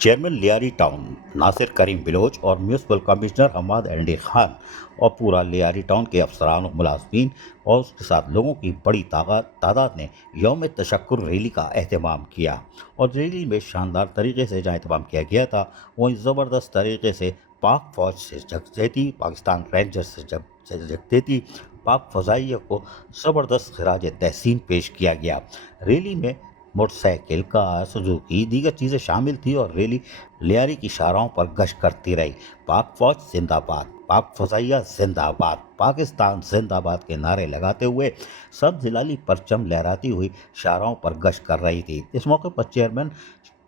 Chairman Lyari town Nasir Karim Baloch اور municipal commissioner Hammad Andy Khan اور پورا لیاری ٹاؤن کے افسران و ملازمین اور اس کے ساتھ لوگوں کی بڑی تعداد نے یوم تشکر ریلی کا اہتمام کیا، اور ریلی میں شاندار طریقے سے جہاں اہتمام کیا گیا تھا وہیں زبردست طریقے سے پاک فوج سے یکجہتی، پاکستان رینجر سے یکجہتی، پاک فضائیہ کو زبردست خراج تحسین پیش کیا گیا۔ ریلی میں موٹر سائیکل، کار، سزوکی دیگر چیزیں شامل تھی اور ریلی لیاری کی شاہراہوں پر گشت کرتی رہی۔ پاک فوج زندہ باد، پاک فضائیہ زندہ باد، پاکستان زندہ باد کے نعرے لگاتے ہوئے سبز ہلالی پرچم لہراتی ہوئی شاہراہوں پر گشت کر رہی تھی۔ اس موقع پر چیئرمین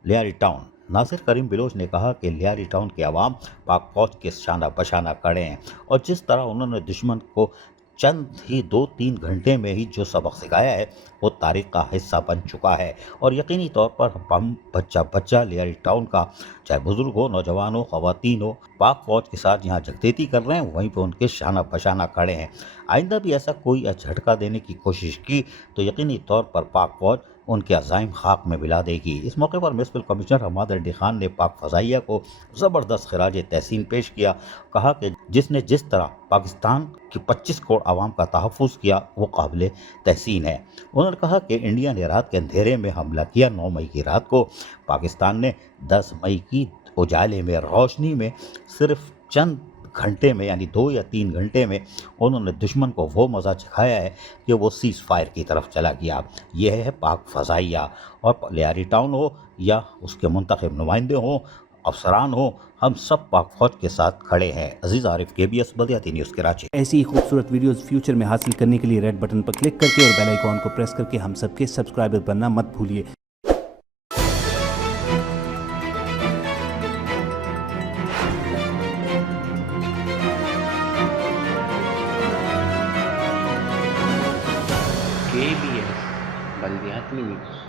لیاری ٹاؤن ناصر کریم بلوچ نے کہا کہ لیاری ٹاؤن کے عوام پاک فوج کے شانہ بشانہ کھڑے ہیں، اور جس طرح انہوں نے دشمن کو چند ہی 2-3 گھنٹے میں ہی جو سبق سکھایا ہے وہ تاریخ کا حصہ بن چکا ہے، اور یقینی طور پر ہم بچہ لیاری ٹاؤن کا، چاہے بزرگ ہو، نوجوان ہو، خواتین ہو، پاک فوج کے ساتھ یہاں یکجہتی کر رہے ہیں، وہیں پہ ان کے شانہ بشانہ کھڑے ہیں۔ آئندہ بھی ایسا کوئی جھٹکا دینے کی کوشش کی تو یقینی طور پر پاک فوج ان کے عزائم خاک میں ملا دے گی۔ اس موقع پر municipal commissioner Hammad Andy Khan نے پاک فضائیہ کو زبردست خراج تحسین پیش کیا، کہا کہ جس نے جس طرح پاکستان کی 25 کروڑ عوام کا تحفظ کیا وہ قابل تحسین ہے۔ انہوں نے کہا کہ انڈیا نے رات کے اندھیرے میں حملہ کیا 9 مئی کی رات کو، پاکستان نے 10 مئی کی اجالے میں، روشنی میں، صرف چند گھنٹے میں یعنی 2 یا 3 گھنٹے میں انہوں نے دشمن کو وہ مزہ چکھایا ہے کہ وہ سیز فائر کی طرف چلا گیا۔ یہ ہے پاک فضائیہ، اور لیاری ٹاؤن ہو یا اس کے منتخب نمائندے ہوں، افسران ہوں، ہم سب پاک فوج کے ساتھ کھڑے ہیں۔ عزیز عارف، KBS بلدیاتی نیوز کراچی۔ ایسی ہی خوبصورت ویڈیوز فیوچر میں حاصل کرنے کے لیے ریڈ بٹن پر کلک کر کے اور بیل آئیکن کو پریس کر کے ہم سب کے سبسکرائبر بننا مت بھولیے۔ KBS بلدیاتی نیوز۔